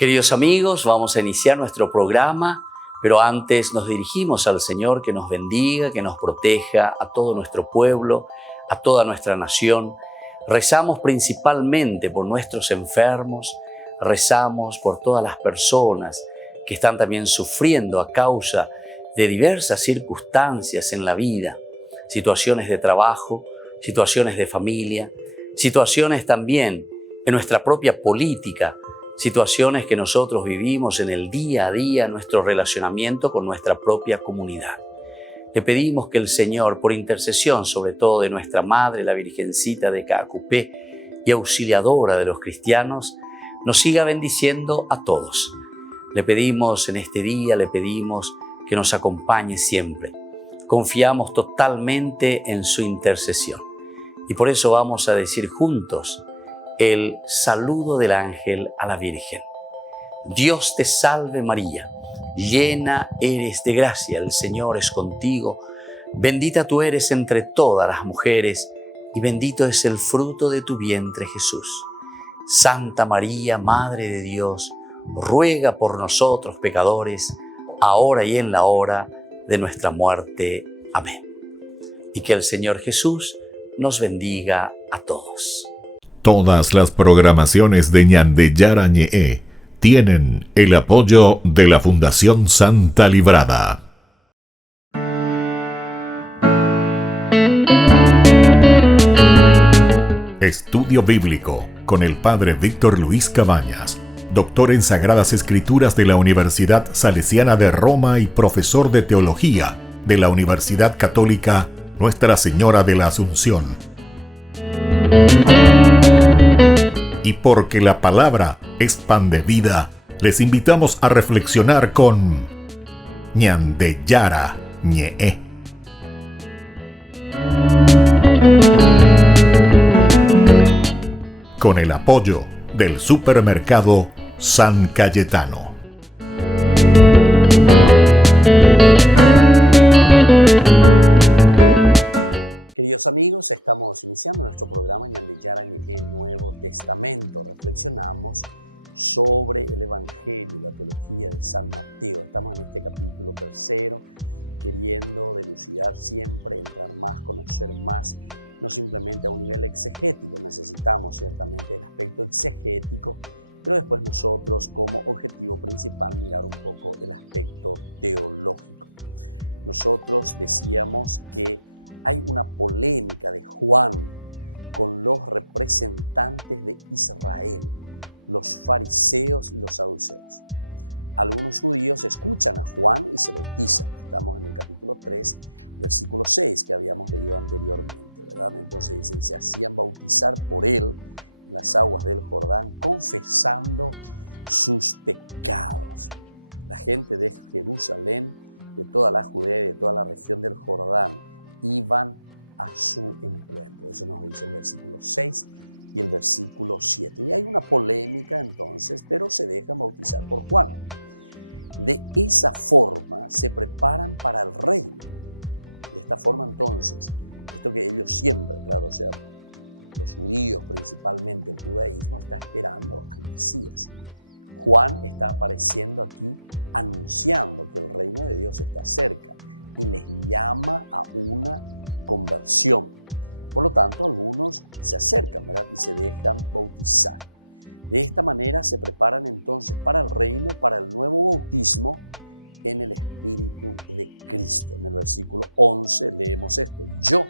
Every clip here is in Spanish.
Queridos amigos, vamos a iniciar nuestro programa, pero antes nos dirigimos al Señor que nos bendiga, que nos proteja a todo nuestro pueblo, a toda nuestra nación. Rezamos principalmente por nuestros enfermos, rezamos por todas las personas que están también sufriendo a causa de diversas circunstancias en la vida, situaciones de trabajo, situaciones de familia, situaciones también en nuestra propia política, situaciones que nosotros vivimos en el día a día, nuestro relacionamiento con nuestra propia comunidad. Le pedimos que el Señor, por intercesión sobre todo de nuestra Madre, la Virgencita de Caacupé y auxiliadora de los cristianos, nos siga bendiciendo a todos. Le pedimos en este día, le pedimos que nos acompañe siempre. Confiamos totalmente en su intercesión. Y por eso vamos a decir juntos el saludo del ángel a la Virgen. Dios te salve María, llena eres de gracia, el Señor es contigo. Bendita tú eres entre todas las mujeres y bendito es el fruto de tu vientre Jesús. Santa María, Madre de Dios, ruega por nosotros pecadores, ahora y en la hora de nuestra muerte. Amén. Y que el Señor Jesús nos bendiga a todos. Todas las programaciones de Ñandeyara Ñe'e tienen el apoyo de la Fundación Santa Librada. Estudio Bíblico con el Padre Víctor Luis Cabañas, doctor en Sagradas Escrituras de la Universidad Salesiana de Roma y profesor de Teología de la Universidad Católica Nuestra Señora de la Asunción. Y porque la palabra es pan de vida, les invitamos a reflexionar con Ñandeyara Ñe'e. Con el apoyo del supermercado San Cayetano. Queridos amigos, estamos iniciando nuestro programa Ñandeyara Ñe'e Nuevo Testamento. Reflexionamos sobre el Evangelio, la teología de San Mateo. Estamos en este capítulo 3, queriendo dilucidar siempre, entrar más, conocer más, no simplemente a un nivel exegético. Necesitamos ciertamente el aspecto exegético, pero después nosotros como objetivo principal mirar un poco el aspecto teológico. Nosotros decíamos que hay una polémica de Juan con los representantes de Israel, los fariseos y los saduceos. Algunos judíos escuchan a Juan y se bautizan. Estamos en el capítulo 3, versículo 6, que habíamos leído anteriormente, ¿verdad? Entonces dice, y se hacían bautizar por él en las aguas del Jordán, confesando sus pecados. La gente de Jerusalén, de toda la Judea y de toda la región del Jordán, iban a su encuentro. Eso nos dice el versículo 6 y el versículo 7. Y hay una polémica entonces, pero se dejan bautizar por Juan. De esa forma se preparan para el reino. De esta forma entonces, esto que ellos siembran, claro, o sea, los judíos principalmente, el judaísmo está esperando al Mesías. Juan está apareciendo aquí anunciando que el reino de Dios está cerca y les llama a una conversión. Por lo tanto, algunos se acercan, ¿verdad? Y se dejan bautizar. De esta manera se preparan entonces para el reino, para el nuevo bautismo en el Espíritu de Cristo. En el versículo 11 leemos esto. Yo,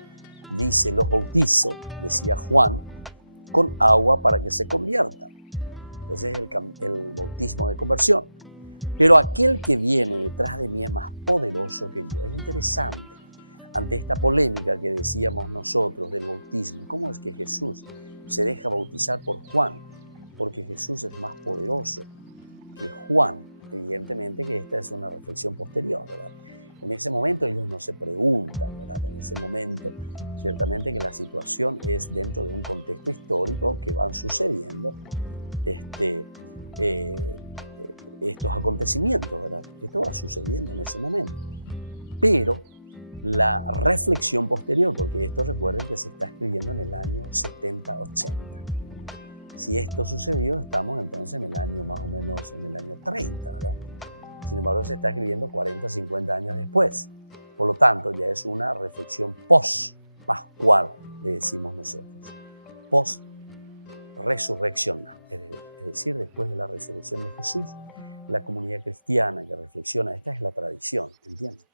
dice, los bautizo, decía Juan, con agua para que se conviertan. Entonces el bautismo de conversión. Pero aquel que viene detrás de mí es más poderoso que yo. Es interesante, ante esta polémica que decíamos nosotros del bautismo, ¿cómo es que Jesús se deja bautizar por Juan? Porque Jesús es más poderoso que Juan. Evidentemente que esta es una reflexión posterior, ¿verdad? En ese momento ellos no se preguntan, ¿verdad? En ese momento, ciertamente que la situación es dentro de un contexto histórico que van sucediendo estos acontecimios, ¿verdad? Esto va sucediendo en ese momento. Pero la reflexión posterior, porque esto recuerden que se está escribiendo en el año 70-80. Si esto sucedió, estamos entonces en el año más o menos, en el año 30, ¿verdad? Sin embargo, se está escribiendo 40, 50 años después. Por lo tanto, ya es una reflexión post-pascual, le decimos nosotros. Post-resurreccional, es decir, después de la resurrección de Jesús, la comunidad cristiana que reflexiona, esta es la tradición, ¿entienden?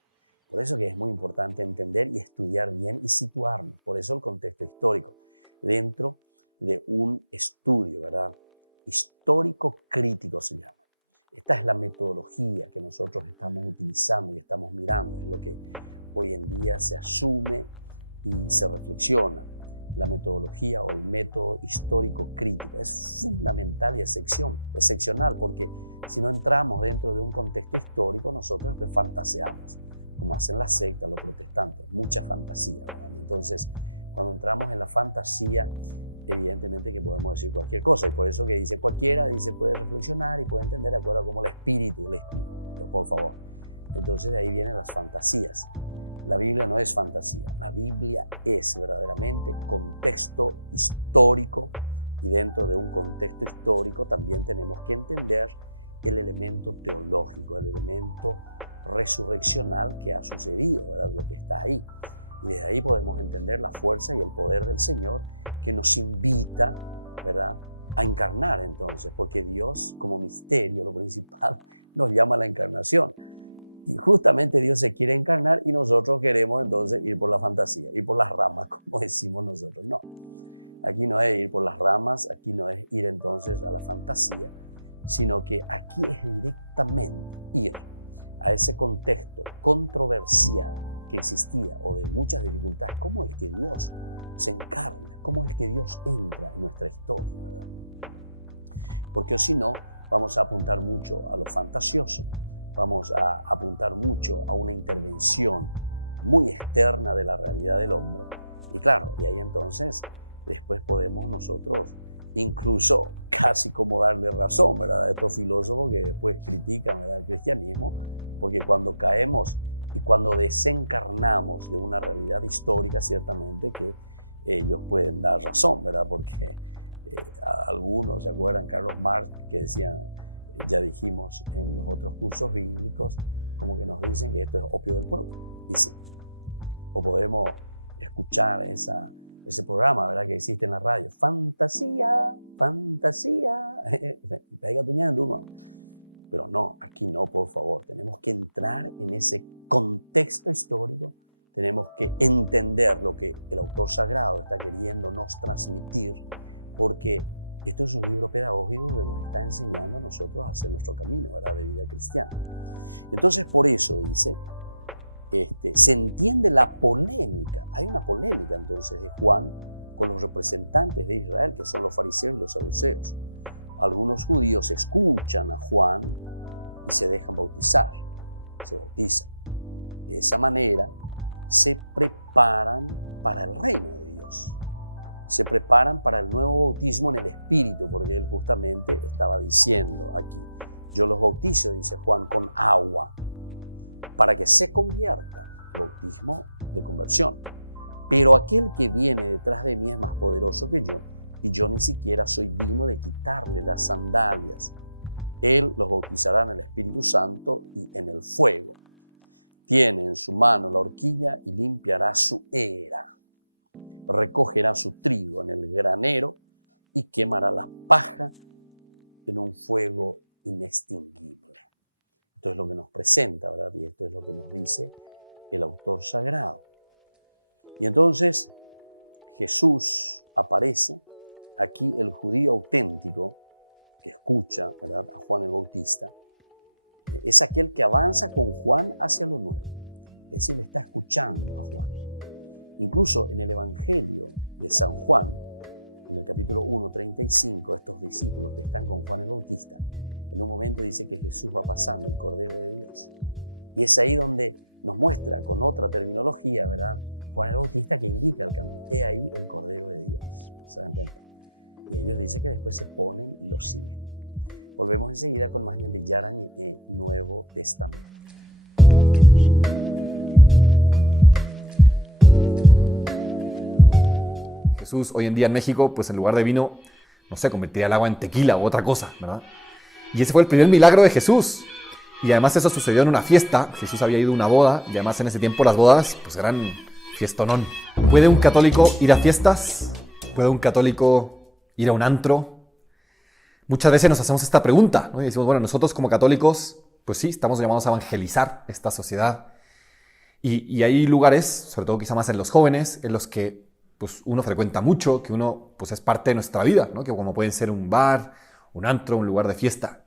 Por eso que es muy importante entender y estudiar bien y situarnos. Por eso el contexto histórico, dentro de un estudio, ¿verdad? Histórico crítico se llama. Esta es la metodología que nosotros estamos utilizando y estamos mirando. Es lo que hoy en día se asume y se reflexiona. La metodología o el método histórico crítico es fundamental y excepcional, porque si no entramos dentro de un contexto histórico, nosotros pues fantaseamos, como hacen las sectas, los protestantes, mucha fantasía, ¿verdad? Entonces, cuando entramos en la fantasía, evidentemente que podemos decir cualquier cosa, y por eso que dice cualquiera, dice puede reflexionar y puede entender de acuerdo a cómo el espíritu le inspira, pero por favor. Entonces de ahí vienen las fantasías. La Biblia no es fantasía, la Biblia es verdaderamente contexto histórico, y dentro de un contexto histórico también tenemos que entender el elemento teológico, el elemento resurreccional que ha sucedido, ¿verdad? Lo que está ahí. Y desde ahí podemos entender la fuerza y el poder del Señor que nos invita, ¿verdad?, a encarnar entonces, porque Dios como misterio, lo principal, nos llama a la encarnación. Y justamente Dios se quiere encarnar y nosotros queremos entonces ir por la fantasía, ir por las ramas, como decimos nosotros. No, aquí no es ir por las ramas, aquí no es ir entonces a la fantasía, sino que aquí es directamente ir a ese contexto controversial que existía o de muchas dificultades. ¿Cómo es que Dios se encarna? ¿Cómo es que Dios entra en nuestra historia, verdad? Porque si no, vamos a apuntar mucho a lo fantasioso, vamos a apuntar mucho a una intervención muy externa de la realidad del hombre. Y claro, y ahí entonces, después podemos nosotros incluso casi como darle razón, ¿verdad?, a estos filósofos que después critican, ¿verdad?, el cristianismo, porque cuando caemos y cuando desencarnamos de una realidad histórica, ciertamente que ellos pueden dar razón, ¿verdad? Porque algunos, ¿se acuerdan? Carlos Marx, que decían, ya dijimos en los otros cursos bíblicos, como que nos dicen que esto es opio del pueblo. Y sí. O podemos escuchar ese programa, ¿verdad?, que existe en la radio. Fantasía, fantasía. Pero no, aquí no, por favor. Tenemos que entrar en ese contexto histórico, tenemos que entender lo que el autor sagrado está queriéndonos transmitir, porque esto es un libro pedagógico que nos está enseñando a nosotros a hacer nuestro camino, ¿verdad?, de vida cristiana. Entonces, por eso dice, se entiende la polémica. Hay una polémica entonces de Juan con los representantes de Israel, que son los fariseos y los saduceos. Algunos judíos escuchan a Juan y se dejan bautizar, se bautizan. De esa manera se preparan para el reino de Dios. Se preparan para el nuevo bautismo en el Espíritu, porque él justamente estaba diciendo aquí, yo los bautizo, dice Juan, con agua, para que se conviertan, bautismo de conversión. Pero aquel que viene detrás de mí es más poderoso que yo, y yo ni siquiera soy digno de quitarle las sandalias. Él los bautizará en el Espíritu Santo y en el fuego. Tiene en su mano la horquilla y limpiará su era. Recogerá su trigo en el granero y quemará la paja en un fuego inextinguible. Esto es lo que nos presenta, ¿verdad? Y esto es lo que nos dice el autor sagrado. Y entonces Jesús aparece. Aquí el judío auténtico que escucha, ¿verdad?, a Juan el Bautista, es aquel que avanza con Juan hacia lo nuevo. Es decir, le está escuchando a Juan. Incluso en el Evangelio de San Juan, en el capítulo 1:35, estos discípulos que están con Juan el Bautista, en un momento dice que Jesús va pasando, el Cordero de Dios. Y es ahí donde nos muestra con otra terminología, ¿verdad?, Juan el Bautista, que indica el camino. He ahí el Cordero de Dios. ¿Se dan cuenta? Y ellos dicen que después se ponen y lo siguen. Volvemos enseguida con más de Yarañe en Nuevo Testamento. Jesús, hoy en día en México, pues en lugar de vino, no sé, convertiría el agua en tequila o otra cosa, ¿verdad? Y ese fue el primer milagro de Jesús. Y además eso sucedió en una fiesta. Jesús había ido a una boda y además en ese tiempo las bodas pues eran fiestonón. ¿Puede un católico ir a fiestas? ¿Puede un católico ir a un antro? Muchas veces nos hacemos esta pregunta, ¿no? Y decimos, bueno, nosotros como católicos, pues sí, estamos llamados a evangelizar esta sociedad. Y hay lugares, sobre todo quizá más en los jóvenes, en los que pues, uno frecuenta mucho, que uno pues, es parte de nuestra vida, ¿no? Que como pueden ser un bar, un antro, un lugar de fiesta.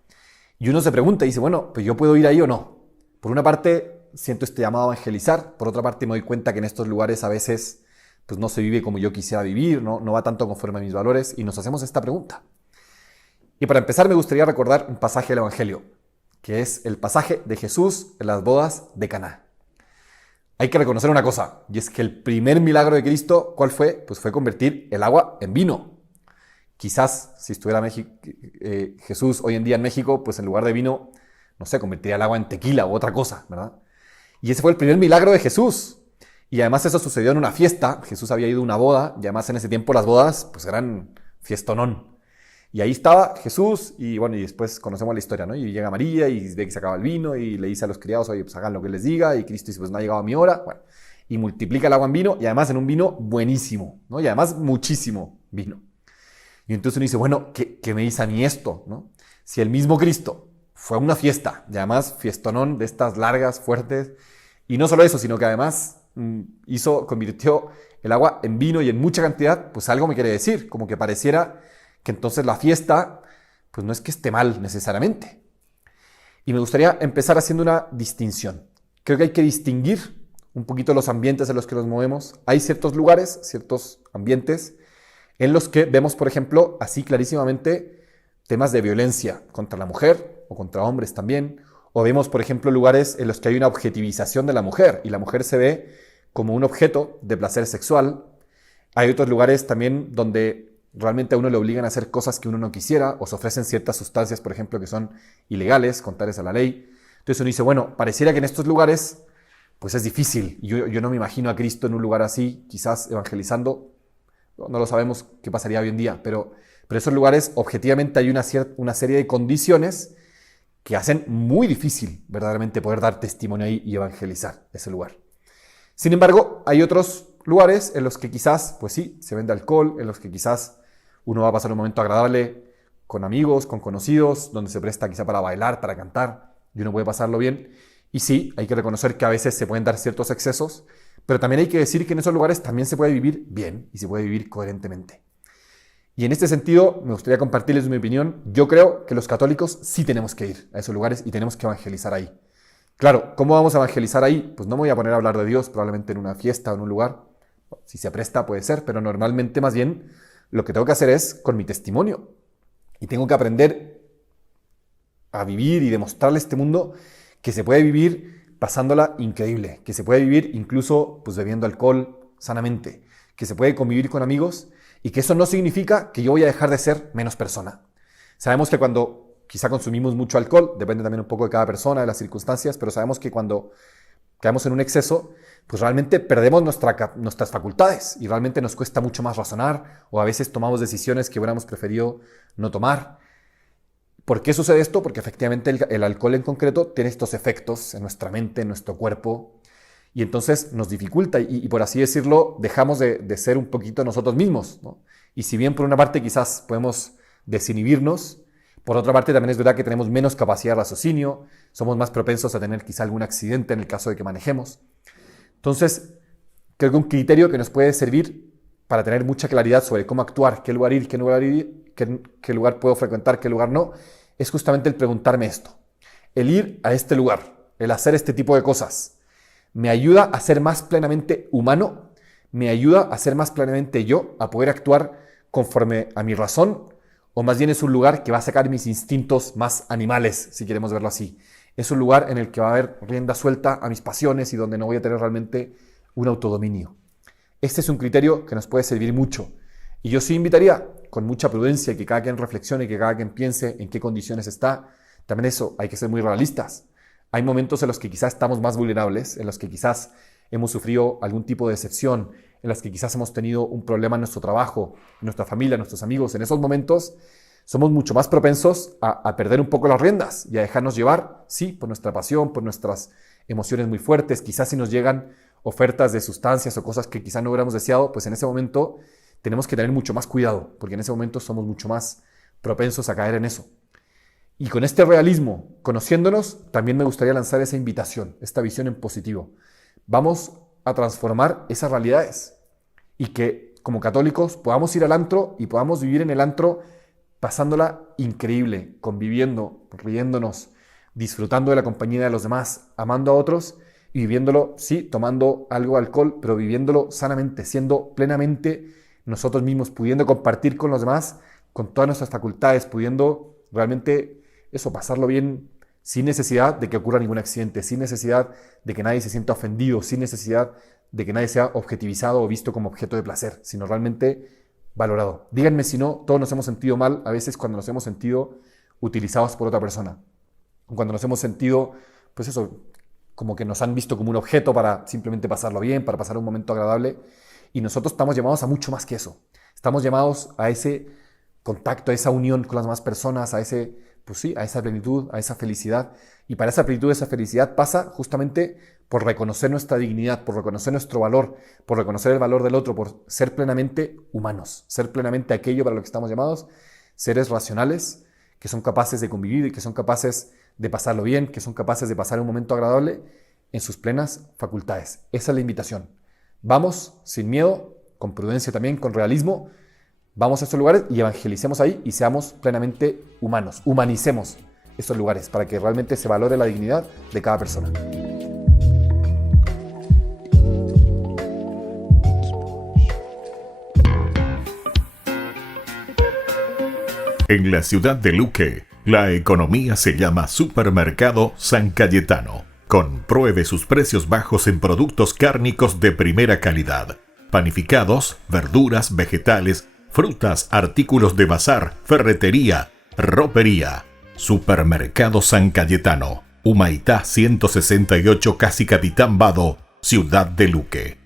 Y uno se pregunta y dice, bueno, pues yo puedo ir ahí o no. Por una parte, siento este llamado a evangelizar. Por otra parte, me doy cuenta que en estos lugares a veces pues, no se vive como yo quisiera vivir, no va tanto conforme a mis valores. Y nos hacemos esta pregunta. Y para empezar, me gustaría recordar un pasaje del Evangelio, que es el pasaje de Jesús en las bodas de Caná. Hay que reconocer una cosa, y es que el primer milagro de Cristo, ¿cuál fue? Pues fue convertir el agua en vino. Quizás si estuviera Jesús hoy en día en México, pues en lugar de vino, no sé, convertiría el agua en tequila u otra cosa, ¿verdad? Y ese fue el primer milagro de Jesús. Y además eso sucedió en una fiesta. Jesús había ido a una boda y además en ese tiempo las bodas pues eran fiestonón. Y ahí estaba Jesús y bueno, y después conocemos la historia, ¿no? Y llega María y ve que se acaba el vino y le dice a los criados, oye, pues hagan lo que les diga. Y Cristo dice, pues no ha llegado mi hora. Bueno, y multiplica el agua en vino y además en un vino buenísimo, ¿no? Y además muchísimo vino. Y entonces uno dice, bueno, ¿qué me dice a mí esto, no? Si el mismo Cristo fue a una fiesta, y además fiestonón de estas largas, fuertes, y no solo eso, sino que además convirtió el agua en vino y en mucha cantidad, pues algo me quiere decir, como que pareciera que entonces la fiesta, pues no es que esté mal necesariamente. Y me gustaría empezar haciendo una distinción. Creo que hay que distinguir un poquito los ambientes en los que nos movemos. Hay ciertos lugares, ciertos ambientes, en los que vemos, por ejemplo, así clarísimamente, temas de violencia contra la mujer o contra hombres también. O vemos, por ejemplo, lugares en los que hay una objetivización de la mujer y la mujer se ve como un objeto de placer sexual. Hay otros lugares también donde realmente a uno le obligan a hacer cosas que uno no quisiera o se ofrecen ciertas sustancias, por ejemplo, que son ilegales, contrarias a la ley. Entonces uno dice, bueno, pareciera que en estos lugares pues es difícil. Yo no me imagino a Cristo en un lugar así, quizás evangelizando. No lo sabemos qué pasaría hoy en día, pero en esos lugares objetivamente hay una serie de condiciones que hacen muy difícil verdaderamente poder dar testimonio ahí y evangelizar ese lugar. Sin embargo, hay otros lugares en los que quizás, pues sí, se vende alcohol, en los que quizás uno va a pasar un momento agradable con amigos, con conocidos, donde se presta quizá para bailar, para cantar, y uno puede pasarlo bien. Y sí, hay que reconocer que a veces se pueden dar ciertos excesos, pero también hay que decir que en esos lugares también se puede vivir bien y se puede vivir coherentemente. Y en este sentido, me gustaría compartirles mi opinión. Yo creo que los católicos sí tenemos que ir a esos lugares y tenemos que evangelizar ahí. Claro, ¿cómo vamos a evangelizar ahí? Pues no me voy a poner a hablar de Dios probablemente en una fiesta o en un lugar. Si se presta puede ser, pero normalmente más bien lo que tengo que hacer es con mi testimonio. Y tengo que aprender a vivir y demostrarle a este mundo que se puede vivir pasándola increíble, que se puede vivir incluso pues, bebiendo alcohol sanamente, que se puede convivir con amigos y que eso no significa que yo voy a dejar de ser menos persona. Sabemos que cuando quizá consumimos mucho alcohol, depende también un poco de cada persona, de las circunstancias, pero sabemos que cuando caemos en un exceso, pues realmente perdemos nuestras facultades y realmente nos cuesta mucho más razonar o a veces tomamos decisiones que hubiéramos preferido no tomar. ¿Por qué sucede esto? Porque efectivamente el alcohol en concreto tiene estos efectos en nuestra mente, en nuestro cuerpo, y entonces nos dificulta y por así decirlo, dejamos de ser un poquito nosotros mismos, ¿no? Y si bien por una parte quizás podemos desinhibirnos, por otra parte también es verdad que tenemos menos capacidad de raciocinio, somos más propensos a tener quizá algún accidente en el caso de que manejemos. Entonces, creo que un criterio que nos puede servir para tener mucha claridad sobre cómo actuar, qué lugar ir, qué lugar puedo frecuentar, qué lugar no, es justamente el preguntarme esto. El ir a este lugar, el hacer este tipo de cosas, ¿me ayuda a ser más plenamente humano? ¿Me ayuda a ser más plenamente yo? ¿A poder actuar conforme a mi razón? ¿O más bien es un lugar que va a sacar mis instintos más animales, si queremos verlo así? Es un lugar en el que va a haber rienda suelta a mis pasiones y donde no voy a tener realmente un autodominio. Este es un criterio que nos puede servir mucho. Y yo sí invitaría, con mucha prudencia, que cada quien reflexione, que cada quien piense en qué condiciones está. También eso, hay que ser muy realistas. Hay momentos en los que quizás estamos más vulnerables, en los que quizás hemos sufrido algún tipo de decepción, en las que quizás hemos tenido un problema en nuestro trabajo, en nuestra familia, en nuestros amigos. En esos momentos somos mucho más propensos a perder un poco las riendas y a dejarnos llevar, sí, por nuestra pasión, por nuestras emociones muy fuertes. Quizás si nos llegan ofertas de sustancias o cosas que quizás no hubiéramos deseado, pues en ese momento tenemos que tener mucho más cuidado, porque en ese momento somos mucho más propensos a caer en eso. Y con este realismo, conociéndonos, también me gustaría lanzar esa invitación, esta visión en positivo. Vamos a transformar esas realidades y que como católicos podamos ir al antro y podamos vivir en el antro pasándola increíble, conviviendo, riéndonos, disfrutando de la compañía de los demás, amando a otros y viviéndolo, sí, tomando algo de alcohol, pero viviéndolo sanamente, siendo plenamente nosotros mismos, pudiendo compartir con los demás, con todas nuestras facultades, pudiendo realmente eso, pasarlo bien, sin necesidad de que ocurra ningún accidente, sin necesidad de que nadie se sienta ofendido, sin necesidad de que nadie sea objetivizado o visto como objeto de placer, sino realmente valorado. Díganme si no, todos nos hemos sentido mal a veces cuando nos hemos sentido utilizados por otra persona, cuando nos hemos sentido, pues eso, como que nos han visto como un objeto para simplemente pasarlo bien, para pasar un momento agradable, y nosotros estamos llamados a mucho más que eso. Estamos llamados a ese contacto, a esa unión con las demás personas, a ese, pues sí, a esa plenitud, a esa felicidad. Y para esa plenitud, esa felicidad pasa justamente por reconocer nuestra dignidad, por reconocer nuestro valor, por reconocer el valor del otro, por ser plenamente humanos, ser plenamente aquello para lo que estamos llamados, seres racionales, que son capaces de convivir y que son capaces de pasarlo bien, que son capaces de pasar un momento agradable en sus plenas facultades. Esa es la invitación. Vamos sin miedo, con prudencia también, con realismo, vamos a estos lugares y evangelicemos ahí y seamos plenamente humanos, humanicemos estos lugares para que realmente se valore la dignidad de cada persona. En la ciudad de Luque, la economía se llama Supermercado San Cayetano. Compruebe sus precios bajos en productos cárnicos de primera calidad. Panificados, verduras, vegetales, frutas, artículos de bazar, ferretería, ropería. Supermercado San Cayetano, Humaitá 168, Casi Capitán Vado, Ciudad de Luque.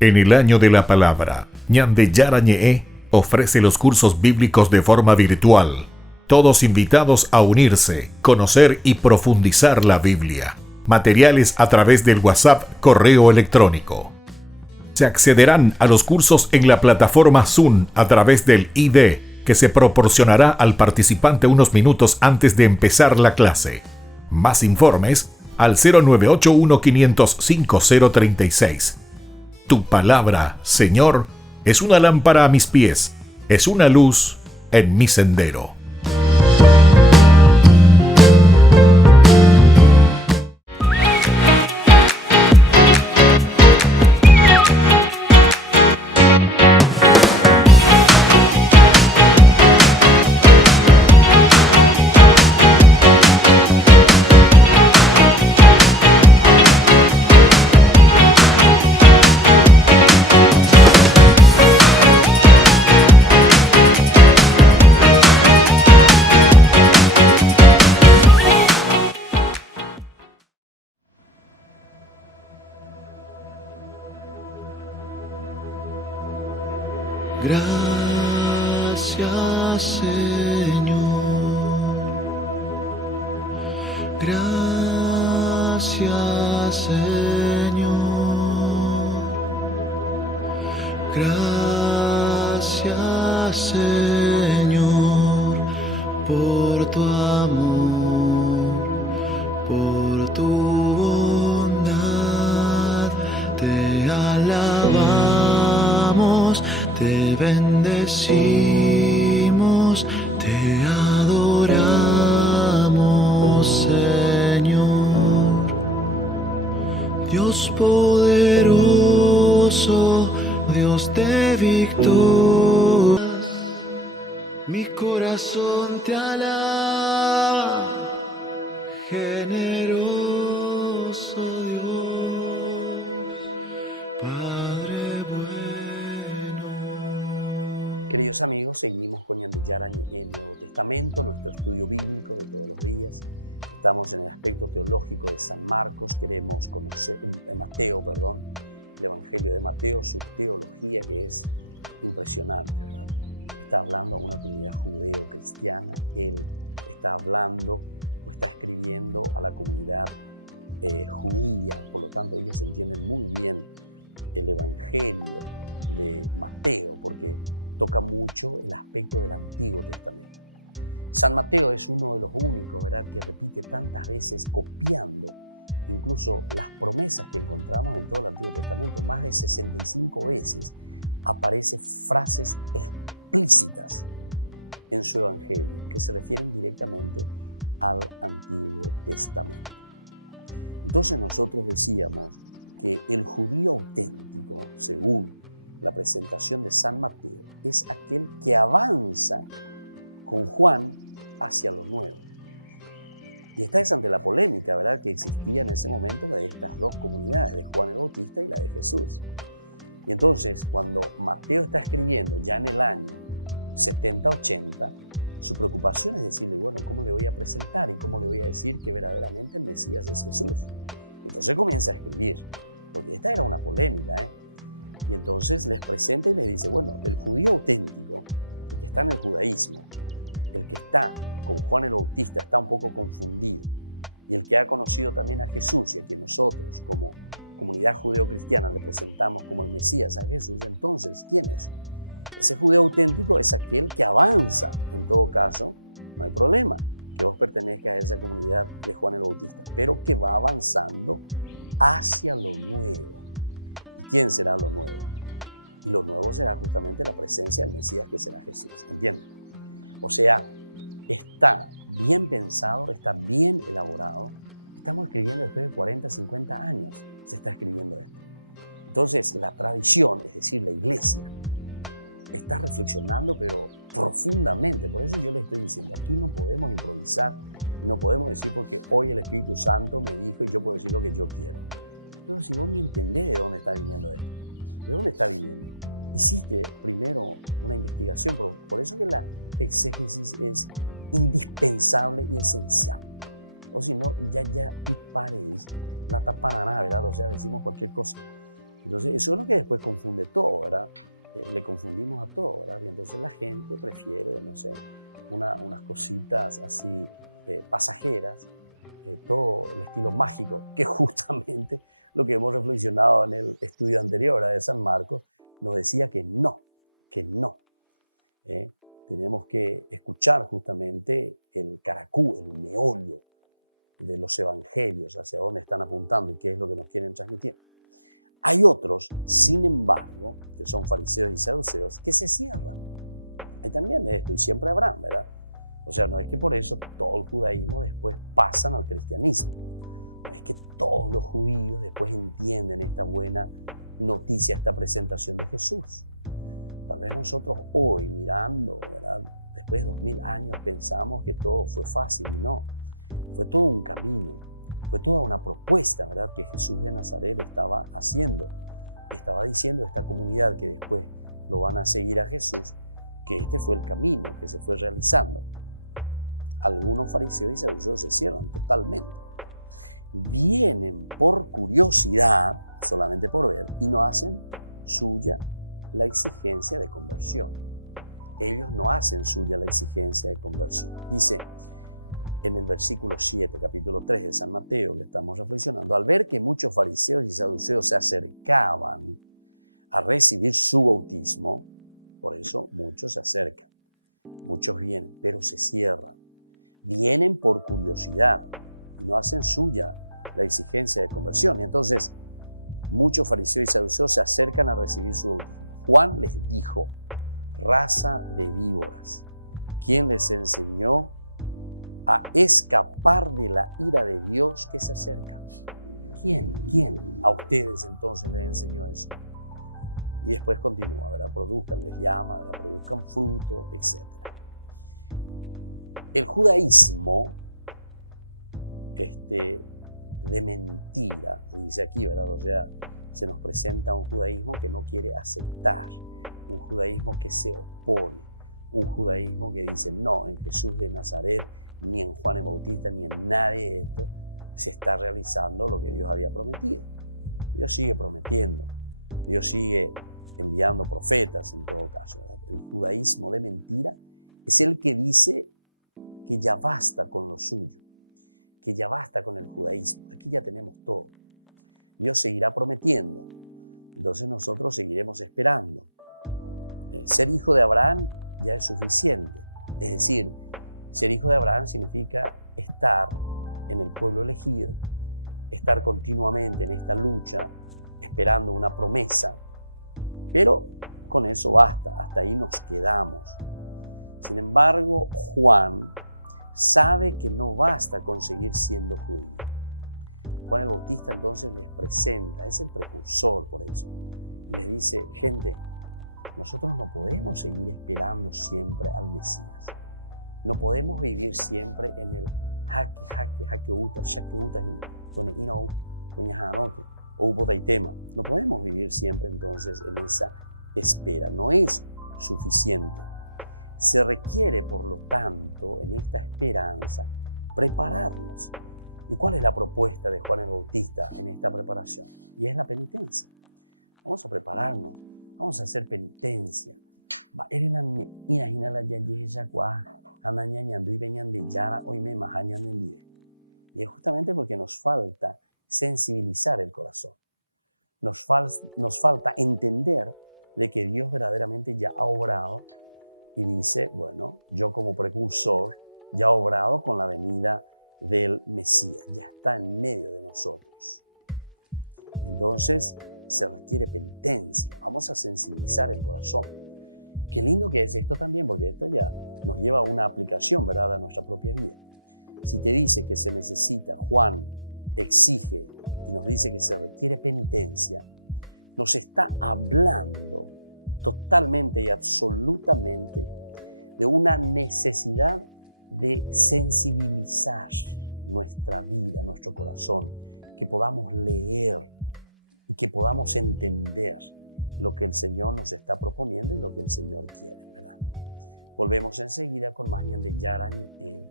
En el año de la palabra, Ñande Yarañe'e ofrece los cursos bíblicos de forma virtual. Todos invitados a unirse, conocer y profundizar la Biblia. Materiales a través del WhatsApp, correo electrónico. Se accederán a los cursos en la plataforma Zoom a través del ID, que se proporcionará al participante unos minutos antes de empezar la clase. Más informes al 0981 505 036. Tu palabra, Señor, es una lámpara a mis pies, es una luz en mi sendero. Gracias, Señor. Gracias, Señor. Gracias, Señor, por tu amor, por tu bondad. Te alabamos, te bendecimos, te adoramos, Señor. Dios poderoso, Dios de victorias, mi corazón te alaba, generoso Dios, Padre bueno. Queridos amigos, seguimos con Ñande Yarañe'e, el Nuevo Testamento, nuestro estudio bíblico de todos los días. Estamos en el aspecto teológico de San Marcos, queremos conocer, Mateo, perdón, el Evangelio de Mateo, su teología que es impresionante, ¿verdad? Está hablando a una comunidad judeo-cristiana, él está hablando o está escribiendo a la comunidad judía, por lo tanto ellos entienden muy bien el Evangelio de Mateo porque toca mucho el aspecto del Antiguo Testamento. San Mateo es uno de los únicos, ¿verdad?, que repite tantas veces copiando incluso las promesas que encontramos en todo el Antiguo Testamento. Más de 65 veces aparecen frases explícitas en su Evangelio que se refieren directamente al Antiguo Testamento. Entonces nosotros decíamos que el judío auténtico, según la presentación de San Mateo, es aquel que avanza con Juan hacia lo nuevo. Y esta es ante la polémica, ¿verdad?, que existía en ese momento de estas dos comunidades, de Juan el Bautista y la de Jesús. Y entonces, cuando Mateo está escribiendo ya en el año 70-80, su preocupación es decirle, bueno, ¿cómo le voy a presentar y cómo le voy a decir que verdaderamente el Mesías es Jesús? Y entonces comienza a escribir, porque esta era una polémica, Y entonces les presenta y les dice, bueno, el judío auténtico, el que está en el judaísmo, el que está con Juan el Bautista está un poco confundido, y el que ha conocido también a Jesús y a quien nosotros como comunidad judeo-cristiana le presentamos como el Mesías a Jesús, entonces, ¿quién es? Ese judío auténtico es aquel que avanza. En todo caso, no hay problema que vos pertenezcas a esa comunidad de Juan el Bautista, pero que va avanzando hacia lo nuevo. ¿Y quién será lo nuevo? Y lo nuevo será justamente la presencia del Mesías, que será Jesús. ¿Entienden? O sea, está bien pensado, está bien elaborado. Estamos escribiendo después de 40, 50 años, se está escribiendo esto. Entonces, la tradición, es decir, la iglesia, está reflexionando, pero profundamente. Por eso yo le estoy diciendo, aquí no podemos improvisar, no podemos decir porque hoy el Espíritu Santo me dijo y yo puedo decir lo que yo quiero. Pero si vos ni entendés de dónde está viniendo esto, ¿de dónde está viniendo? Hiciste primero una investigación, por eso que la exégesis es indispensable y esencial. O si no, ya y pare, la tapanana, ¿verdad? O sea, decimos cualquier cosa. Entonces, eso es lo que después confunde todo, ¿verdad? Le confundimos a todo, ¿verdad? Y entonces la gente prefiere, no sé, unas cositas así pasajeras, todo el estilo mágico, que justamente lo que hemos reflexionado en el estudio anterior, ¿verdad?, de San Marcos, nos decía que no. Tenemos que escuchar justamente el caracú, el meollo de los evangelios, hacia dónde están apuntando y qué es lo que nos quieren transmitir. Hay otros, sin embargo, que son fariseos y saduceos, que se cierran. Hay también de esto, y siempre habrán, ¿verdad? O sea, no es que por eso todo el judaísmo después pasan al cristianismo. No es que todos los judíos después entienden esta buena noticia, esta presentación de Jesús. Tal vez nosotros hoy, mirando, ¿verdad?, después de 2000 años, pensamos que todo fue fácil, y no. Fue todo un camino. Fue toda una propuesta, ¿verdad?, que Jesús de Nazaret estaba haciendo. Y estaba diciendo a esta comunidad que después lo van a seguir a Jesús, que este fue el camino que se fue realizando. Algunos fariseos y saduceos se cierran totalmente. Vienen por curiosidad, solamente por ver, y no hacen suya la exigencia de conversión. Ellos no hacen suya la exigencia de conversión. Dice en el versículo 7, capítulo 3 de San Mateo, que estamos reflexionando, al ver que muchos fariseos y saduceos se acercaban a recibir su bautismo, por eso muchos se acercan, muchos vienen, pero se cierran. Vienen por curiosidad y no hacen suya la exigencia de conversión. Y entonces muchos fariseos y saduceos se acercan a recibir su bautismo. Juan les dijo, raza de víboras, ¿quién les enseñó a escapar de la ira de Dios que se acerca? ¿Quién a ustedes entonces les enseñó eso? Y después continúa, ¿verdad? Produzcan, les llama, ¿verdad? Produzcan fruto, etc. El judaísmo de mentira, dice aquí, ¿verdad? O sea, se nos presenta un judaísmo que no quiere aceptar, un judaísmo que se opone, un judaísmo que dice, no, en Jesús de Nazaret ni en Juan el Bautista, ni en nadie de esto se está realizando lo que Dios había prometido. Dios sigue prometiendo, Dios sigue enviando profetas en todo caso, ¿verdad? El judaísmo de mentira es el que dice que ya basta con lo suyo, que ya basta con el judaísmo. Aquí ya tenemos todo. Dios seguirá prometiendo, entonces nosotros seguiremos esperando. Ser hijo de Abraham ya es suficiente. Es decir, ser hijo de Abraham significa estar en el pueblo elegido, estar continuamente en esta lucha, esperando una promesa. Pero con eso basta, hasta ahí nos quedamos. Sin embargo, Juan sabe que no basta con seguir siendo judío. Juan el Bautista entonces les presenta, es el precursor por eso, y les dice, gente, nosotros no podemos seguir esperando siempre al Mesías. No podemos vivir siempre en el no podemos vivir siempre entonces en esa espera. No es suficiente. Se requiere, por lo tanto, en esta esperanza, prepararnos. ¿Y cuál es la propuesta de Juan el Bautista en esta preparación? Y es la penitencia. Vamos a prepararnos, vamos a hacer penitencia. Y es justamente porque nos falta sensibilizar el corazón. Nos falta entender de que Dios verdaderamente ya ha obrado y dice, bueno, yo como precursor ya he obrado con la venida del Mesías, ya está en medio de nosotros. Entonces se requiere penitencia, vamos a sensibilizar el corazón. Qué lindo que es esto también, porque esto ya nos lleva a una aplicación, ¿verdad?, a nuestra propia vida. Si te dice que se necesita, Juan exige y nos dice que se requiere penitencia, nos está hablando totalmente y absolutamente de una necesidad de sensibilizar nuestra vida, nuestro corazón, que podamos leer y que podamos entender lo que el Señor nos está proponiendo y lo que el Señor quiere, ¿verdad? Volvemos enseguida con más Ñan de Yarañi en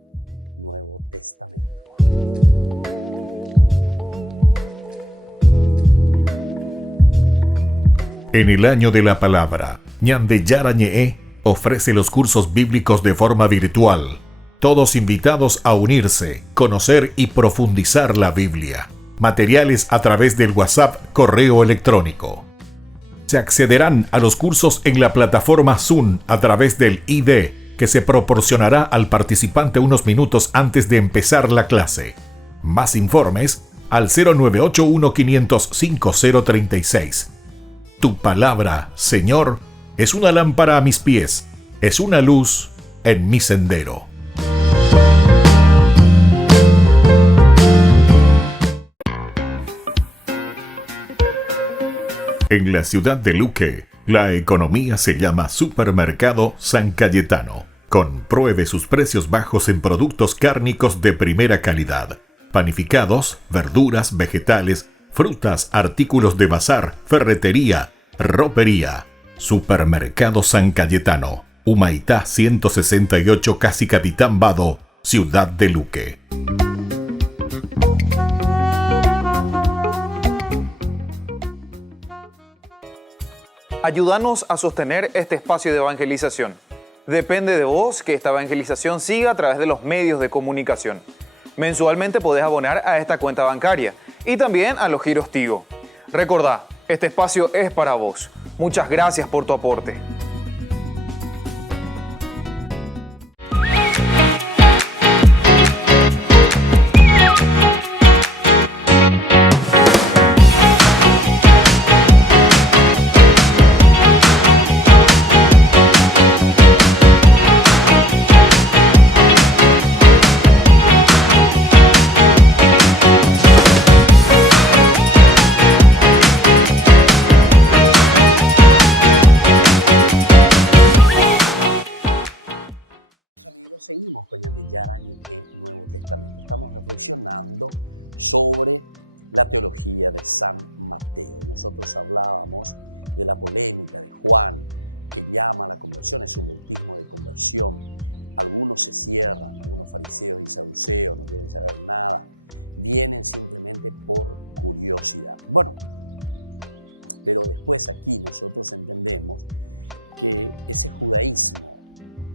Nuevo Testamento. En el año de la palabra, Ñan de Yarañi ofrece los cursos bíblicos de forma virtual. Todos invitados a unirse, conocer y profundizar la Biblia. Materiales a través del WhatsApp, correo electrónico. Se accederán a los cursos en la plataforma Zoom a través del ID, que se proporcionará al participante unos minutos antes de empezar la clase. Más informes al 0981-500-5036. Tu palabra, Señor, es una lámpara a mis pies, es una luz en mi sendero. En la ciudad de Luque, la economía se llama Supermercado San Cayetano. Compruebe sus precios bajos en productos cárnicos de primera calidad. Panificados, verduras, vegetales, frutas, artículos de bazar, ferretería, ropería. Supermercado San Cayetano, Humaitá 168, Casi Capitán Vado, ciudad de Luque. Ayúdanos a sostener este espacio de evangelización. Depende de vos que esta evangelización siga a través de los medios de comunicación. Mensualmente podés abonar a esta cuenta bancaria y también a los giros Tigo. Recordá, este espacio es para vos. Muchas gracias por tu aporte. Seguimos con Ñan de Yarañi en Nuevo Testamento. Estamos reflexionando sobre la teología de San Mateo. Nosotros hablábamos de la polémica de Juan, que llama a la conversión, es un bautismo de conversión, algunos se cierran, algunos fariseos y saduceos no quieren saber nada, vienen simplemente por curiosidad. Bueno, pero después aquí nosotros entendemos que ese judaísmo,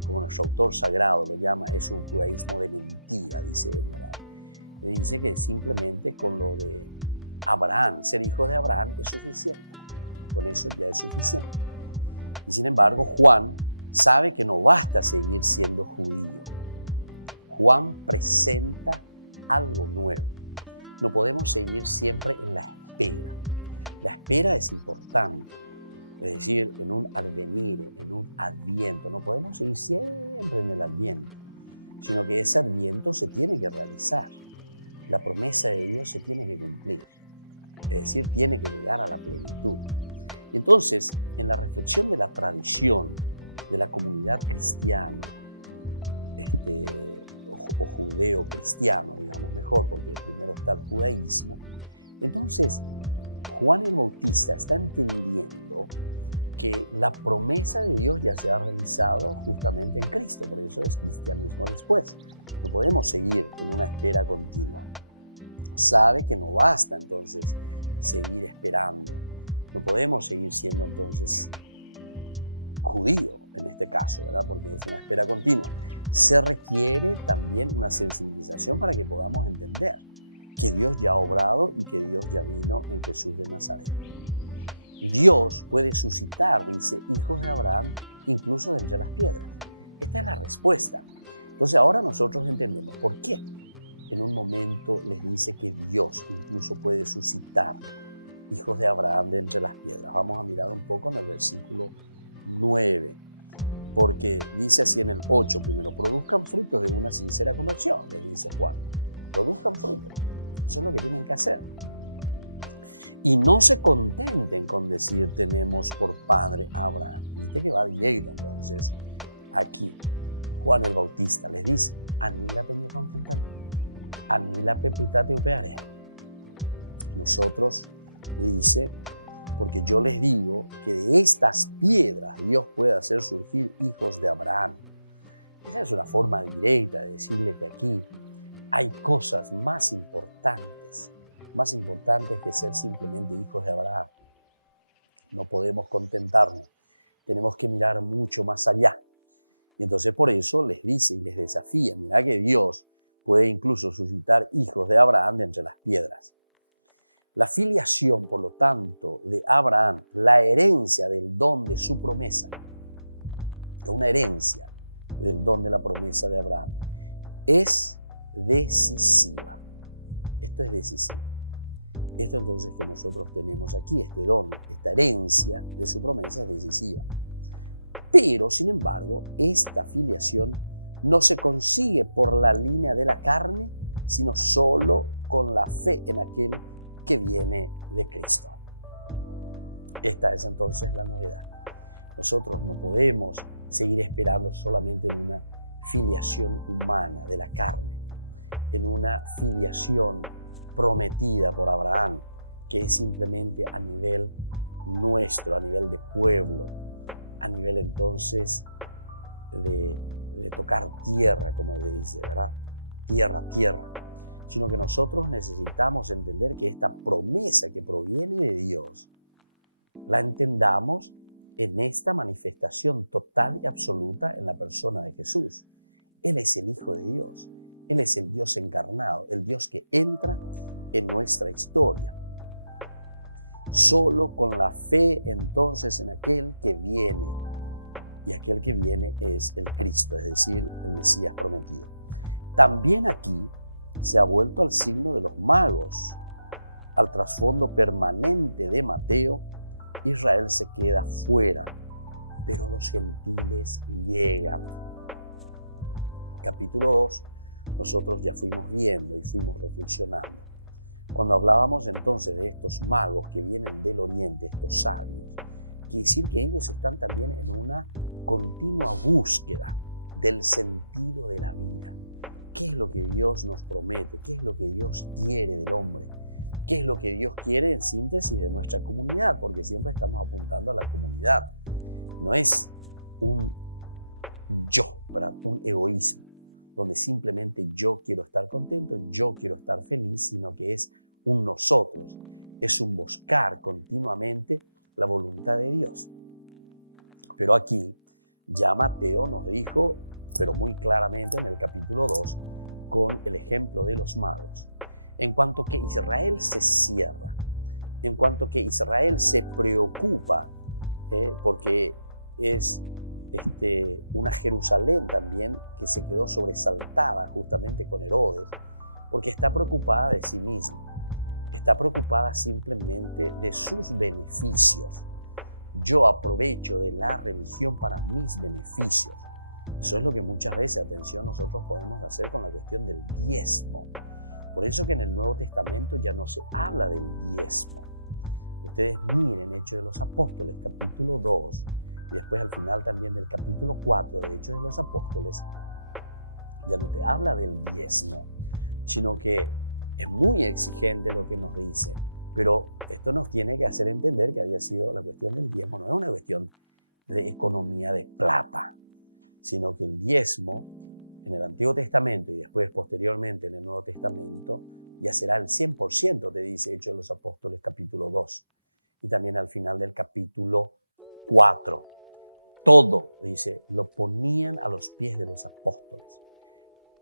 como nuestro autor sagrado lo llama, es un judaísmo de mentira, dice él, ¿verdad? Dice que simplemente con lo de Abraham, ser hijo de Abraham es suficiente, con eso ya es suficiente. Y sin embargo, Juan sabe que no basta seguir siendo judío. Juan presenta algo nuevo. No podemos seguir siempre en la espera. La espera es importante, es decir, en un advenir, en un adviento. No podemos seguir siempre en el adviento, sino que ese adviento se tiene que realizar. La promesa de Dios se tiene que cumplir, es decir, tiene que llegar a la plenitud. Y entonces, en la reflexión de la tradición de la comunidad cristiana, o judeo-cristiano, digamos mejor, porque primero está el judaísmo, entonces Juan el Bautista está entendiendo que la promesa de Dios ya se ha realizado justamente en Cristo, por eso es cristianismo después. No podemos seguir en una espera continua. Sabe que no basta entonces seguir esperando. No podemos seguir siendo entonces judío en este caso, ¿verdad? Porque es una espera continua. Se requiere también una sensibilización para que podamos entender que Dios ya ha obrado y que Dios ya vino en Jesús de Nazaret. Dios puede suscitar, dice, hijos de Abraham, incluso de entre las piedras. Esta es la respuesta. Entonces ahora nosotros entendemos por qué en un momento les dice que Dios incluso puede suscitar hijos de Abraham de entre las piedras. Vamos a mirar un poco en el versículo 9, porque dice así en el 8, primero, produzcan frutos de una sincera conversión, les dice Juan. Produzcan frutos. Eso es lo que tienen que hacer. Y no se contenten con decir tenemos por padre a Abraham. Viste que va directo entonces aquí. Juan el Bautista les dice, anila peña contentan, anila pepitate upeare. Nosotros, dice, porque yo les digo que de estas piedras Dios puede hacer surgir hijos de Abraham. Esa es una forma directa de decirle que aquí hay cosas más importantes que ser simplemente hijos de Abraham. No podemos contentarnos, tenemos que mirar mucho más allá. Y entonces por eso les dice y les desafía, mirá que Dios puede incluso suscitar hijos de Abraham de entre las piedras. La filiación, por lo tanto, de Abraham, la herencia del don de su promesa, una herencia del don de la promesa de Abraham, es decisiva. Esto es decisivo. Esto entonces que nosotros tenemos aquí, este don, esta herencia de su promesa es decisiva. Pero, sin embargo, esta filiación no se consigue por la línea de la carne, sino solo con la fe en aquel que viene de Cristo. Esta es entonces la novedad. Nosotros no podemos seguir esperando solamente en una filiación humana de la carne, en una filiación prometida por Abraham, que es simplemente a nivel nuestro, a nivel de pueblo, a nivel entonces de tocar tierra, como se dice, ¿verdad? Tierra, sino que nosotros necesitamos entender que esta promesa que proviene de Dios, la entendamos en esta manifestación total y absoluta en la persona de Jesús. Él es el Hijo de Dios, Él es el Dios encarnado, el Dios que entra en nuestra historia. Solo con la fe entonces en aquel que viene, y aquel que viene es el Cristo, es decir, el Mesías prometido. También aquí se ha vuelto al signo de los magos, al trasfondo permanente de Mateo. Israel se queda fuera, pero los gentiles llegan. Capítulo 2, nosotros ya fuimos viendo y fuimos reflexionando. Cuando hablábamos entonces de estos magos que vienen del oriente, estos sabios, quiere decir que ellos están también en una continua búsqueda del sentido de la vida. ¿Qué es lo que Dios nos promete? ¿Qué es lo que Dios quiere del hombre? ¿Qué es lo que Dios quiere en síntesis de nuestra comunidad? Porque siempre estamos apuntando a la comunidad. No es un yo, ¿verdad? Un egoísmo, donde simplemente yo quiero estar contento, yo quiero estar feliz, sino que es un nosotros, es un buscar continuamente la voluntad de Dios. Pero aquí ya Mateo nos dijo, pero muy claramente en el capítulo 2, con el ejemplo de los magos, en cuanto que Israel se cierra, en cuanto que Israel se preocupa, porque es una Jerusalén también que se quedó sobresaltada justamente con Herodes, porque está preocupada de sí misma, está preocupada simplemente de sus beneficios. Yo aprovecho de la religión para mis beneficios. Eso es lo que muchas veces, atención, nosotros podemos hacer con la cuestión del diezmo. Por eso que en el Nuevo Testamento ya no se habla del diezmo. Ustedes miren Hechos de los Apóstoles, capítulo 2, y después al final también del capítulo 4 de Hechos de los Apóstoles, ya no te habla del diezmo, sino que es muy exigente lo que nos dice. Pero esto nos tiene que hacer entender que había sido la cuestión del diezmo, no es una cuestión de economía de plata, sino que el diezmo en el Antiguo Testamento y después posteriormente en el Nuevo Testamento ya será el 100%, te dice Hechos de los Apóstoles capítulo 2 y también al final del capítulo 4. Todo, dice, lo ponían a los pies de los apóstoles.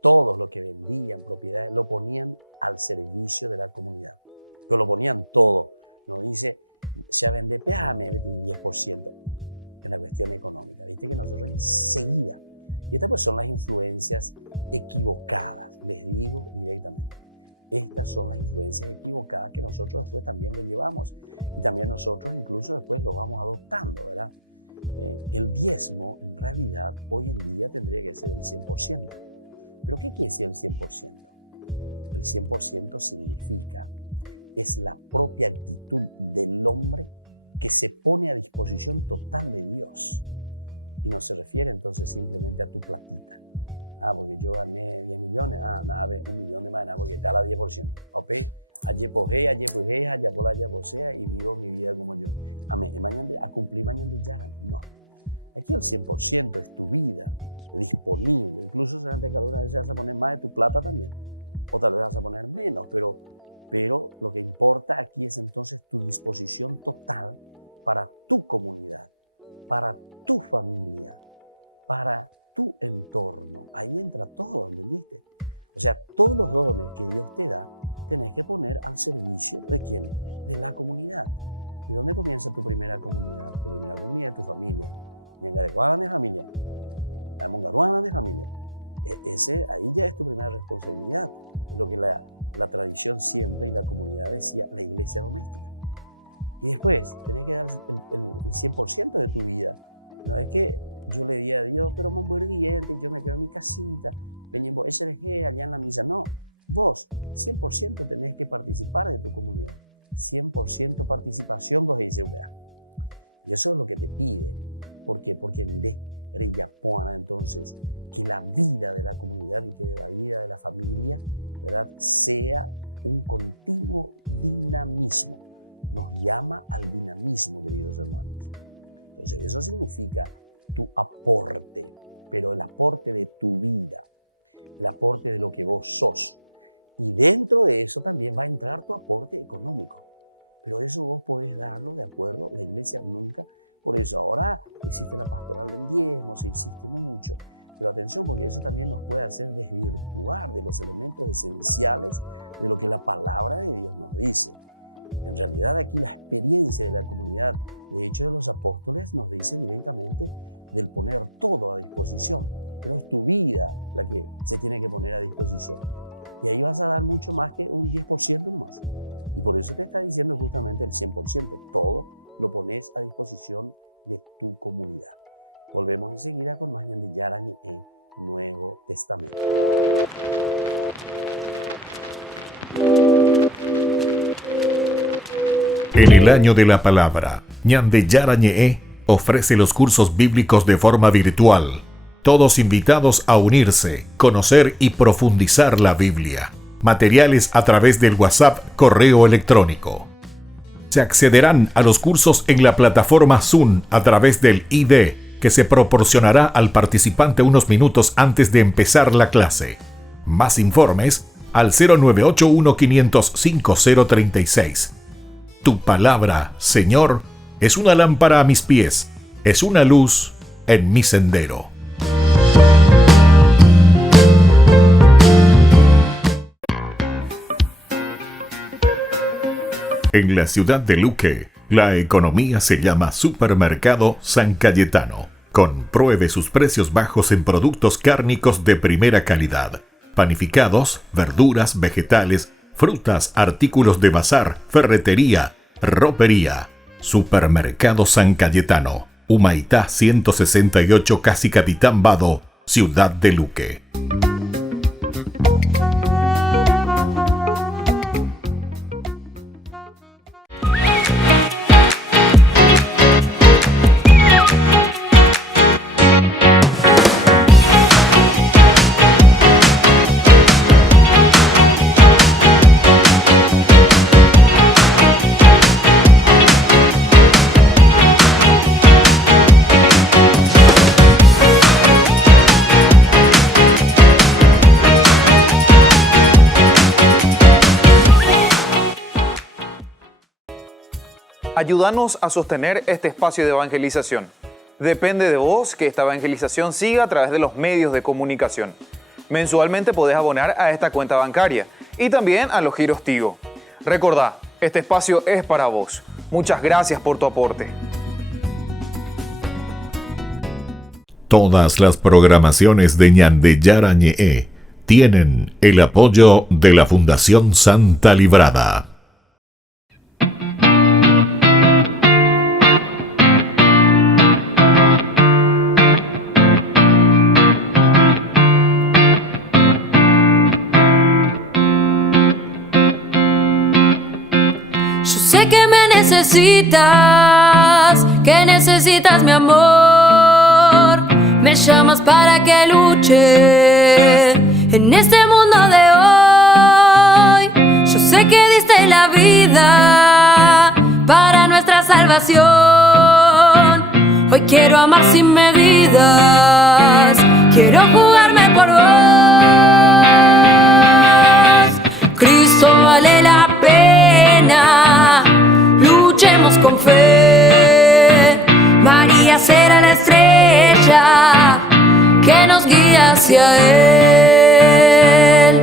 Todos los que vendían propiedades lo ponían al servicio de la comunidad. Pero lo ponían todo. No dice, ya vende péame, vete un 10% en la cuestión económica. Viste que nosotros enseguida. Y estas pues son las influencias equivocadas, les digo directamente. Estas son las influencias equivocadas que nosotros después también lo llevamos. Y también nosotros incluso después lo vamos adoptando, ¿verdad? El diezmo, en realidad, hoy en día tendría que ser el 100%. ¿Pero qué quiere decir el 100%? El 100% significa, es la propia actitud del hombre que se pone a disposición total de Dios. Y no se refiere entonces simplemente a tu platita. Porque yo gané 10 millones, nada, 1 millón de más, porque te da la 10%. Ok, ayer posea y vivo mi vida como yo. Amén. A cumplir mañana de Yaran. No. Aquí el 100% es tu vida disponible. Incluso seguramente que alguna vez vas a poner más de tu plata también. O tal vez vas a poner menos, pero lo que importa aquí es entonces tu disposición total para tu comunidad, para tu familia, para tu entorno. Ahí entra todo, ¿entendiste? O sea, todos los dones que Dios te da, tenés que poner al servicio ¿de quién? De la comunidad. ¿Y dónde comienza tu primera comunidad? Tu primera comunidad es tu familia. De familia. De familia. Ahí ya es tu primera responsabilidad. Es lo que la tradición siempre y la comunidad decía, la iglesia doméstica. Y después, tenés que dar el 100% de tu vida. No es que yo le di a Dios, pero yo me quedo en mi casita, venimos SRG allá en la misa. No, vos 100% tenés que participar de tu comunidad. 100% participación, vos dices, y eso es lo que te pide. ¿Por qué? Porque en Reyapona, entonces, que la vida de la comunidad y que la vida de la familia, ¿verdad?, sea un continuo dinamismo. Nos llama al dinamismo, queridos hermanos. Entonces, eso significa tu aporte, pero el aporte de tu vida, el aporte de lo que vos sos. Y dentro de eso también va a entrar tu aporte económico. Pero eso vos podés darlo de acuerdo, la iglesia nunca. Por eso ahora existe la pastoral del diezmo, se insiste mucho. Pero atención, porque eso también nos puede hacer desvirtuar de los elementos esenciales de lo que la palabra de Dios nos dice. En realidad aquí la experiencia de la comunidad, de Hechos de los Apóstoles, nos dice directamente del poner todo a disposición. Pero es tu vida la que se tiene que poner a disposición. Y ahí vas a dar mucho más que un 10% nomás. Y por eso te está diciendo justamente el 100%. Todo lo pones a disposición de tu comunidad. Volvemos enseguida con más de Yarañe en Nuevo Testamento. En el año de la palabra, Ñande Yarañe ofrece los cursos bíblicos de forma virtual. Todos invitados a unirse, conocer y profundizar la Biblia. Materiales a través del WhatsApp, correo electrónico. Se accederán a los cursos en la plataforma Zoom a través del ID que se proporcionará al participante unos minutos antes de empezar la clase. Más informes al 0981-500-5036. Tu palabra, Señor, es una lámpara a mis pies, es una luz en mi sendero. En la ciudad de Luque, la economía se llama Supermercado San Cayetano. Compruebe sus precios bajos en productos cárnicos de primera calidad. Panificados, verduras, vegetales, frutas, artículos de bazar, ferretería, ropería. Supermercado San Cayetano, Humaitá 168, Casi Capitán Vado, Ciudad de Luque. Ayúdanos a sostener este espacio de evangelización. Depende de vos que esta evangelización siga a través de los medios de comunicación. Mensualmente podés abonar a esta cuenta bancaria y también a los giros Tigo. Recordá, este espacio es para vos. Muchas gracias por tu aporte. Todas las programaciones de Ñande Yarañe tienen el apoyo de la Fundación Santa Librada. Que necesitas mi amor, me llamas para que luche en este mundo de hoy. Yo sé que diste la vida para nuestra salvación. Hoy quiero amar sin medidas, quiero jugarme por vos. Cristo vale la pena, luchemos con fe. María será la estrella que nos guía hacia Él.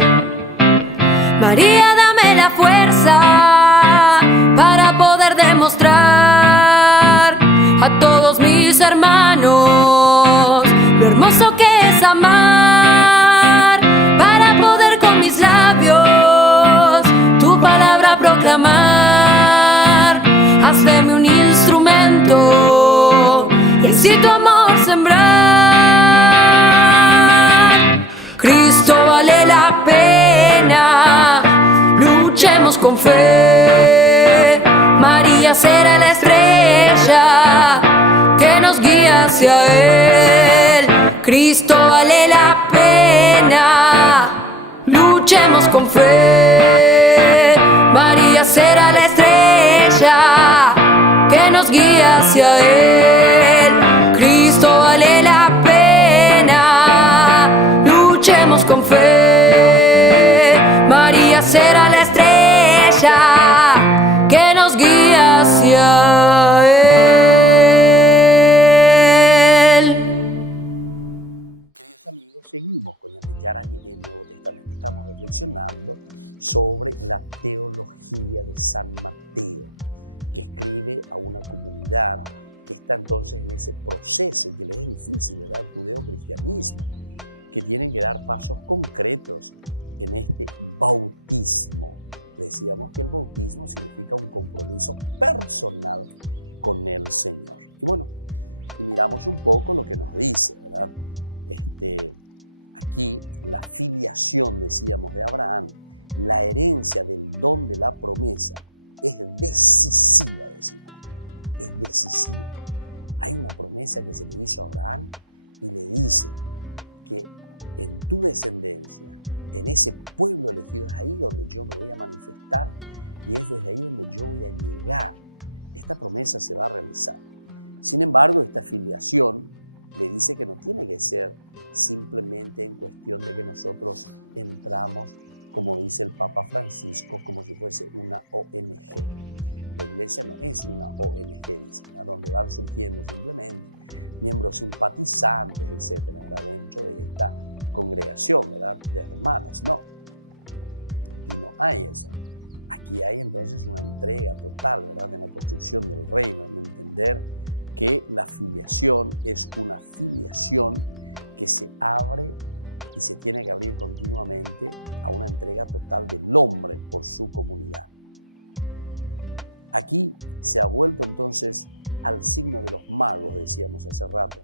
María, dame la fuerza para poder demostrar a todos mis hermanos lo hermoso que es amar, para poder con mis labios tu palabra proclamar. Hazme un instrumento y así tu amor sembrar. Cristo vale la pena, luchemos con fe. María será la estrella que nos guía hacia Él. Cristo vale la pena, luchemos con fe. María será la estrella que nos guía hacia Él. Cristo vale la pena, luchemos con fe. María será la estrella que nos guía hacia Él. Queridos amigos, seguimos con Ñande Yarañe en el Nuevo Testamento. Estamos reflexionando sobre la teología de San Mateo, que escribe a una comunidad que está entonces en ese proceso y que les es difícil, ¿verdad? El judeocristianismo, que tienen que dar pasos concretos en este bautismo. Decíamos que el bautismo significa un compromiso personal con el Señor. Y bueno, y miramos un poco lo que nos dice, ¿verdad? Aquí la filiación, decíamos, de Abraham, la herencia del don de la promesa, es decisiva, decimos. Es decisiva. Hay una promesa que se le hizo a Abraham y le dice que en tu descendencia, en ese pueblo elegido, es ahí donde yo me voy a manifestar y es desde ahí donde yo voy a llegar. Esta promesa se va a realizar. Sin embargo, esta filiación le dice que no tiene que ser simplemente en cuestión de que nosotros entramos, como dice el Papa Francisco, como si fuese una ONG. La iglesia no es una ONG, dice, donde van surgiendo simplemente miembros simpatizantes, etcétera, dentro de esta congregación, ¿verdad?, de hermanos. No. Y no hay eso. Aquí hay entonces una entrega total, ¿verdad?, en la construcción del reino, en entender que la filiación es una filiación que se abre y se tiene que abrir continuamente a una entrega total del hombre por su comunidad. Aquí se ha vuelto entonces al signo de los magos, decíamos hace rato.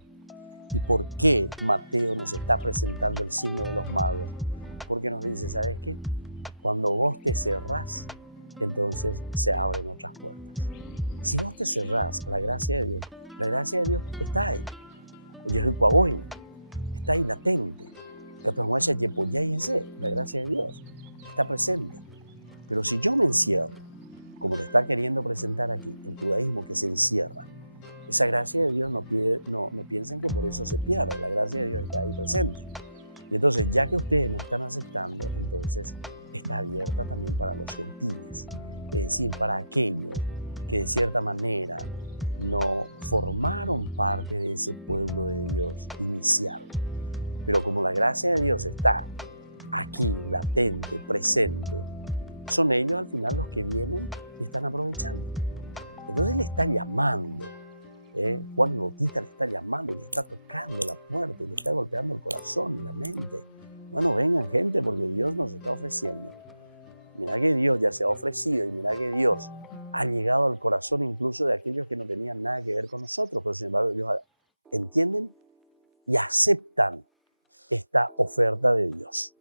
¿Y por qué Mateo nos está presentando el signo de los magos? Porque nos dice, ¿sabes qué? Cuando vos te cerrás, entonces se abren otras puertas. Si vos te cerrás a la gracia de Dios está ahí. Está ahí latente. La gracia de Dios está presente. Pero si yo me encierro, como te está queriendo presentar aquí, el judaísmo que se encierra, esa gracia de Dios no piensen que por eso se pierde. La gracia de Dios está ahí presente. Y entonces, ya que ustedes no están aceptando, entonces está abierta también para los gentiles. Es decir, para aquellos que de cierta manera no formaron parte de ese pueblo de Dios inicial. Pero como la gracia de Dios está aquí, latente, presente, son ellos al final los que vienen y están aprovechando. Entonces le está llamando. Juan el Bautista le está llamando y le está tocando la puerta y le está golpeando el corazón y la mente. Bueno, vengan gente, porque Dios nos está ofreciendo. Mirá que Dios ya se ha ofrecido y mirá que Dios ha llegado al corazón incluso de aquellos que no tenían nada que ver con nosotros, pero sin embargo ellos entienden y aceptan esta oferta de Dios.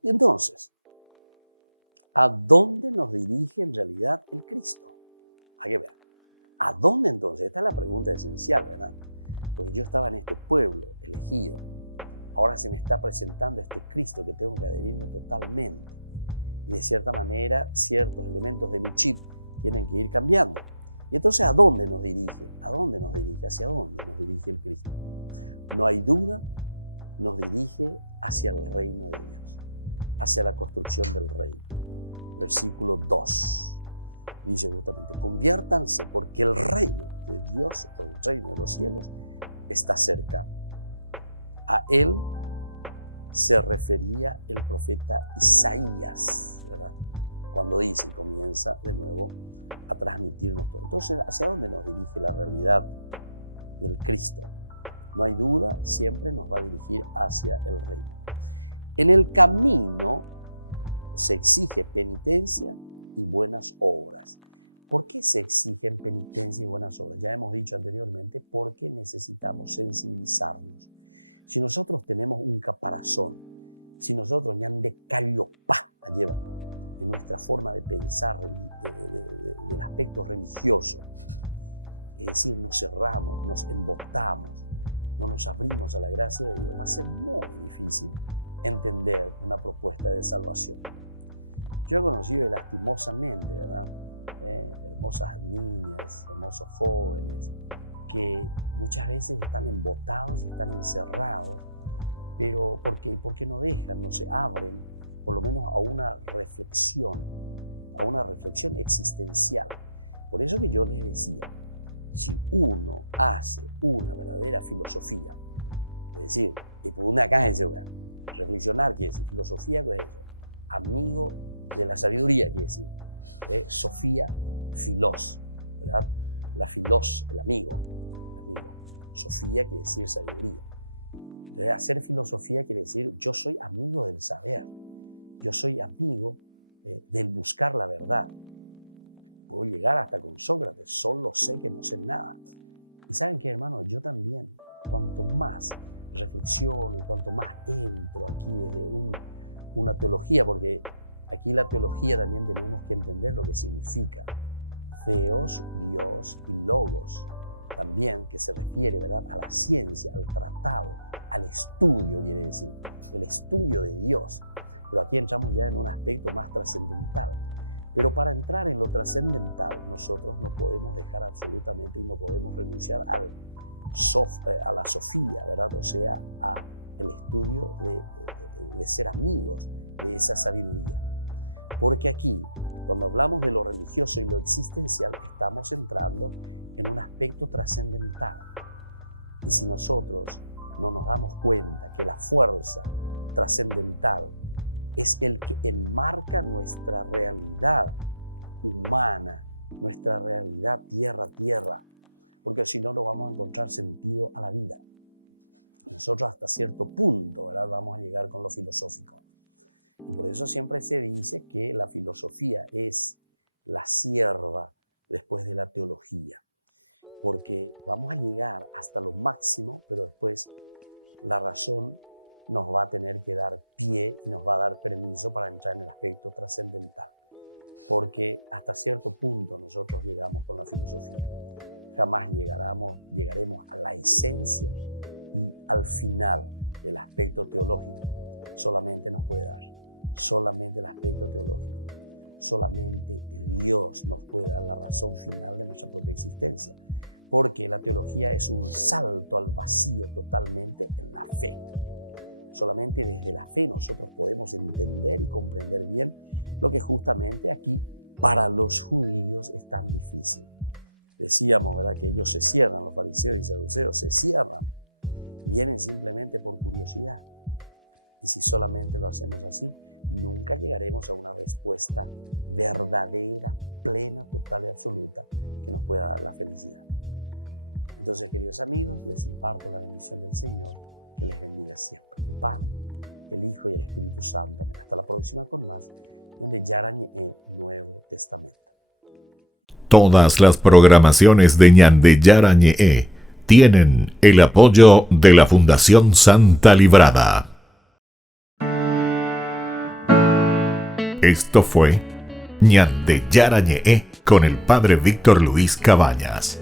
Y entonces, ¿a dónde nos dirige en realidad el Cristo? Hay que ver. ¿A dónde entonces? Esta es la pregunta esencial, ¿verdad? Porque yo estaba en este pueblo elegido. Ahora se me está presentando este Cristo que tengo que adherirme totalmente. Y de cierta manera, ciertos elementos de mi chip tienen que ir cambiando. Y entonces, ¿a dónde nos dirige? ¿A dónde nos dirige? ¿Hacia dónde nos dirige el Cristo? No hay duda, nos dirige hacia el reino de Dios, hacia la construcción del reino. Versículo 2. Dice justamente, conviértanse porque el reino de Dios, o el reino de los cielos, está cerca. A él se refería el profeta Isaías, ¿verdad? Cuando dice y comienza de nuevo a transmitirnos todo. Entonces, ¿hacia dónde nos dirige la realidad del Cristo? No hay duda, siempre nos va a dirigir hacia el reino. En el camino se exige penitencia y buenas obras. ¿Por qué se exigen penitencia y buenas obras? Ya hemos dicho anteriormente, porque necesitamos sensibilizarnos. Si nosotros tenemos un caparazón, si nosotros ñande callopá lleva en nuestra forma de pensar del aspecto religioso, es decir, nos cerramos, nos embotamos, no nos abrimos a la gracia de Dios, va a ser muy difícil entender una propuesta de salvación. Yo he conocido lastimosamente, ¿verdad? Hermosas niñas, hermosos jóvenes, que muchas veces están embotados y están encerrados, pero porque no dejan, no se abren, por lo menos a una reflexión existencial. Por eso que yo les decía, si uno hace una verdadera filosofía, es decir, y por una caja de reflexionar, quiere decir, filosofía, ¿qué es eso? Amigo de la sabiduría, quiere decir, Sofía, filos, ¿verdad? La filos, el amigo. Sofía quiere decir sabiduría. Entonces, hacer filosofía quiere decir, yo soy amigo del saber, yo soy amigo del buscar la verdad. Puedo llegar hasta con Sócrates, solo sé que no sé nada. Y ¿saben qué, hermanos? Yo también, cuanto más reflexiono, cuanto más entro aquí desde una teología, porque aquí la teología también tenemos que entender lo que significa. Theos, Dios, y Logos, también que se refiere, ¿verdad?, a la ciencia, al tratado, al estudio, quiere decir, el estudio de Dios. Pero aquí entramos ya en un aspecto más trascendental. Pero para entrar en lo trascendental, nosotros no podemos dejar absolutamente y no podemos renunciar a la Sofía, ¿verdad? O sea, a el estudio de ser amigos de esa sabiduría. Porque aquí, cuando hablamos de lo religioso y lo existencial, estamos entrando en un aspecto trascendental. Y si nosotros no nos damos cuenta que la fuerza trascendental es el que enmarca nuestra realidad humana, nuestra realidad tierra, porque si no, no vamos a encontrar sentido a la vida. Nosotros hasta cierto punto, ¿verdad?, vamos a llegar con lo filosófico. Y por eso siempre se dice que la filosofía es la sierva después de la teología, porque vamos a llegar hasta lo máximo, pero después la razón nos va a tener que dar pie y nos va a dar permiso para entrar en el aspecto trascendental, porque hasta cierto punto nosotros llegamos con la filosofía. Jamás llegaremos a la esencia y al final del aspecto teológico. Solamente nos puede dar, solamente el aspecto teológico, solamente Dios nos puede dar la razón final de nuestra propia existencia, porque la teología es un salto al vacío totalmente en la fe. Solamente desde la fe nosotros podemos entender y comprender bien lo que justamente aquí para los judíos es tan difícil. Decíamos, ¿verdad?, que ellos se cierran, los fariseos y saduceos se cierran, vienen simplemente por curiosidad. Y si solamente lo hacemos así, nunca llegaremos a una respuesta verdadera, plena, total y absoluta que nos pueda dar la felicidad. Entonces, queridos amigos, les imparto la bendición del Señor, que les bendiga siempre. El Padre, el Hijo y el Espíritu Santo. Amén. Hasta la próxima con más de Ñandeyara Nuevo Testamento. Todas las programaciones de Ñandeyara tienen el apoyo de la Fundación Santa Librada. Esto fue Ñandeyara con el Padre Víctor Luis Cabañas.